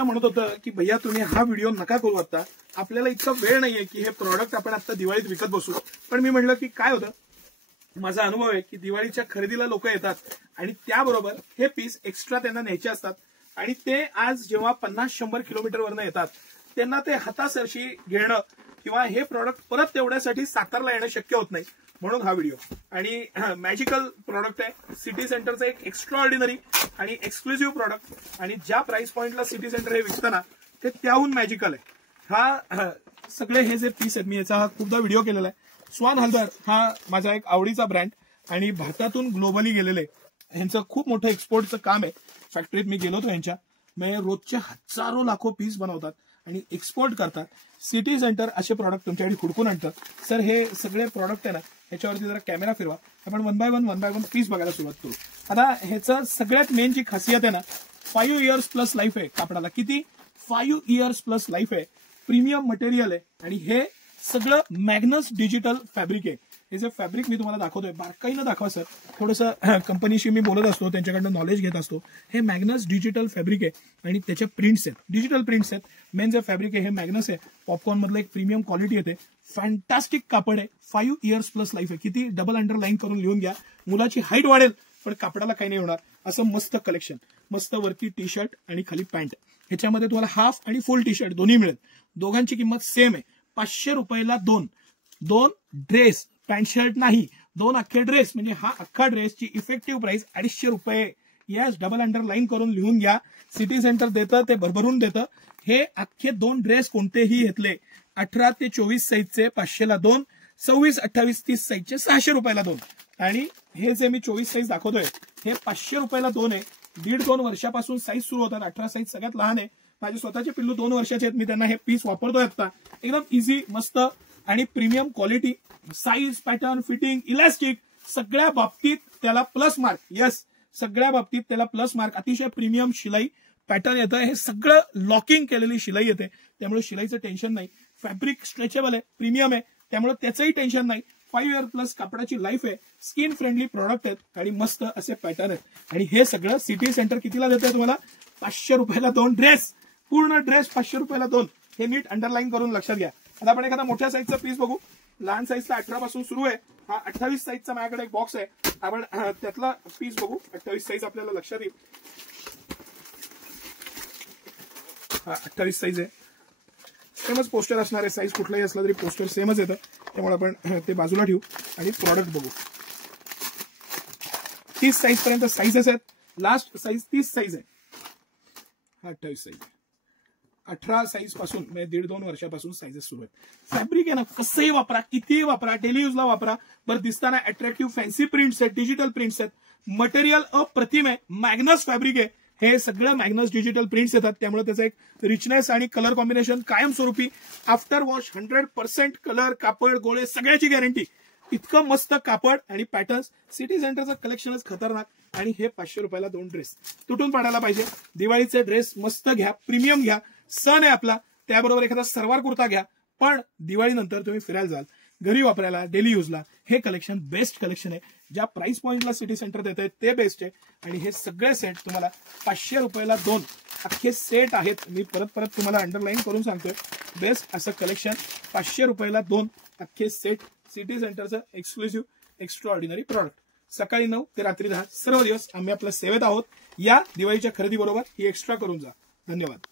आता म्हणत होतं की भैया तुम्ही हा व्हिडिओ नका करू, आता आपल्याला इतका वेळ नाहीये की हे प्रॉडक्ट आपण आता दिवाळीत विकत बसू. पण मी म्हटलं की काय होतं, माझा अनुभव आहे की दिवाळीच्या खरेदीला लोक येतात आणि त्याबरोबर हे पीस एक्स्ट्रा त्यांना न्यायचे असतात आणि ते आज जेव्हा 50-100 किलोमीटरवरनं येतात त्यांना ते हातासरशी घेणं किंवा हे प्रॉडक्ट परत तेवढ्यासाठी सातारला येणं शक्य होत नाही. म्हणून हा व्हिडिओ आणि मॅजिकल प्रॉडक्ट आहे. सिटी सेंटरचं एक एक्स्ट्रा ऑर्डिनरी आणि एक्सक्लुझिव्ह प्रॉडक्ट आणि ज्या प्राइस पॉइंटला सिटी सेंटर हे विकताना ते त्याहून मॅजिकल आहे. हा सगळे हे जे पीस आहेत, मी याचा हा खूपदा व्हिडिओ केलेला आहे. स्वान हलदार हा माझा एक आवडीचा ब्रँड आणि भारतातून ग्लोबली गेलेले यांचं खूप मोठं एक्सपोर्टचं काम आहे. फॅक्टरीत मी गेलो होतो यांच्या, रोजचे हजारो लाखो पीस बनवतात आणि एक्सपोर्ट करतात. सिटी सेंटर असे प्रॉडक्ट तुमच्याकडे हुडकून आणतात. सर हे सगळे प्रॉडक्ट आहे ना, ह्याच्यावरती जरा कॅमेरा फिरवा, आपण वन बाय वन पीस बघायला सुरुवात करू. आता ह्याचं सगळ्यात मेन जी खासियत आहे ना, 5 इयर्स प्लस लाईफ आहे कापडाला. किती? 5 इयर्स प्लस लाईफ आहे. प्रीमियम मटेरियल आहे आणि हे सगळं मॅग्नस डिजिटल फॅब्रिक आहे. हे जे फॅब्रिक मी तुम्हाला दाखवतोय, बारकाईनं दाखवा सर, थोडंसं कंपनीशी मी बोलत असतो, त्यांच्याकडनं नॉलेज घेत असतो. हे मॅग्नस डिजिटल फॅब्रिक आहे आणि त्याच्या प्रिंट्स आहेत, डिजिटल प्रिंट्स आहेत. मेन जे फॅब्रिक आहे हे मॅग्नस आहे, पॉपकॉर्न मधलं एक प्रीमियम क्वालिटी येते. फॅन्टास्टिक कापड आहे. 5 इयर्स प्लस लाईफ आहे. किती? डबल अंडरलाईन करून लिहून घ्या. मुलाची हाईट वाढेल पण कापडाला काही नाही होणार. असं मस्त कलेक्शन, मस्त वरती टी शर्ट आणि खाली पॅन्ट. ह्याच्यामध्ये तुम्हाला हाफ आणि फुल टी शर्ट दोन्ही मिळेल. दोघांची किंमत सेम आहे. 500 रुपयाला दोन ड्रेस, पॅन्ट शर्ट नाही, 2 अख्खे ड्रेस. म्हणजे हा अख्खा ड्रेसची इफेक्टिव्ह प्राइस 250 रुपये. यस, डबल अंडरलाईन करून लिहून घ्या. सिटी सेंटर देतं ते भरभरून देतं. हे अख्खे 2 ड्रेस कोणतेही घेतले 18 ते 24 साईजचे 500ला 2, 26, 28, 30 साईजचे 600 रुपयाला 2. आणि हे जे मी 24 साईज दाखवतोय हे 500 रुपयाला 2 आहे. 1.5-2 वर्षापासून साईज सुरू होतात. 18 साईज सगळ्यात लहान आहे. माझे स्वतःचे पिल्लू 2 वर्षाचे आहेत. मी त्यांना हे पीस वापरतोय आता. एकदम इझी, मस्त आणि premium quality. Size, pattern, fitting, elastic सगळ्या बाबतीत त्याला प्लस मार्क. यस, सगळ्या बाबतीत त्याला प्लस मार्क. अतिशय प्रीमियम शिलाई पॅटर्न येतं. हे सगळं लॉकिंग केलेली शिलाई येते, त्यामुळे शिलाईचं टेन्शन नाही. फॅब्रिक स्ट्रेचेबल आहे, प्रीमियम आहे, त्यामुळे त्याचंही टेन्शन नाही. 5 इयर प्लस कापडाची लाईफ आहे. स्किन फ्रेंडली प्रॉडक्ट आहेत आणि मस्त असे पॅटर्न आहेत. आणि हे सगळं सिटी सेंटर कितीला देतंय तुम्हाला? 500 रुपयाला 2 ड्रेस. पूर्ण ड्रेस 500 रुपयाला 2. हे नीट अंडरलाईन करून लक्षात घ्या. आता आपण एखादा मोठ्या साईजचा पीस बघू. लहान साईजचा 18 पासून सुरू आहे. हा 28 साईजचा माझ्याकडे एक बॉक्स आहे. आपण त्यातला पीस बघू. 28 साईज आपल्याला लक्षात येईल. हा 28 साईज आहे. सेमच पोस्टर असणार आहे. साईज कुठलाही असला तरी पोस्टर सेमच येतं, त्यामुळे आपण ते बाजूला ठेवू आणि प्रॉडक्ट बघू. 30 साईज पर्यंत साईजेस आहेत. लास्ट साईज 30 साईज आहे. हा 28 साईज. 18 साईज पासून म्हणजे 1.5-2 वर्षापासून साईजेस सुरू आहेत. फॅब्रिक आहे ना, कसंही वापरा, कितीही वापरा, डेली यूजला वापरा. बरं दिसताना अट्रॅक्टिव्ह फॅन्सी प्रिंट्स आहेत, डिजिटल प्रिंट्स आहेत. मटेरियल अप्रतिम आहे. मॅग्नस फॅब्रिक आहे. हे सगळं मॅग्नस डिजिटल प्रिंट्स येतात, त्यामुळे त्याचा एक रिचनेस आणि कलर कॉम्बिनेशन कायमस्वरूपी. आफ्टर वॉश 100% कलर, कापड, गोळे सगळ्याची गॅरंटी. इतकं मस्त कापड आणि पॅटर्न्स. सिटी सेंटरचं कलेक्शनच खतरनाक. आणि हे 500 रुपयाला 2 ड्रेस तुटून पडायला पाहिजे. दिवाळीचे ड्रेस मस्त घ्या, प्रीमियम घ्या. सण आहे आपला, त्याबरोबर एखादा सलवार कुर्ता घ्या. पण दिवाळीनंतर तुम्ही फिरायला जाल, घरी वापरायला, डेली यूजला, हे कलेक्शन बेस्ट कलेक्शन आहे. ज्या प्राइस पॉइंटला सिटी सेंटर देत आहे ते बेस्ट आहे. आणि हे सगळे सेट तुम्हाला 500 रुपयाला 2 अख्खे सेट आहेत. मी परत तुम्हाला अंडरलाईन करून सांगतोय, बेस्ट असं कलेक्शन. 500 रुपयाला 2 अख्खे सेट. सिटी सेंटरचं एक्सक्लुझिव्ह एक्स्ट्रा ऑर्डिनरी प्रॉडक्ट. सकाळी 9 ते रात्री 10 सर्व दिवस आम्ही आपल्या सेवेत आहोत. या दिवाळीच्या खरेदी बरोबर ही एक्स्ट्रा करून जा. धन्यवाद.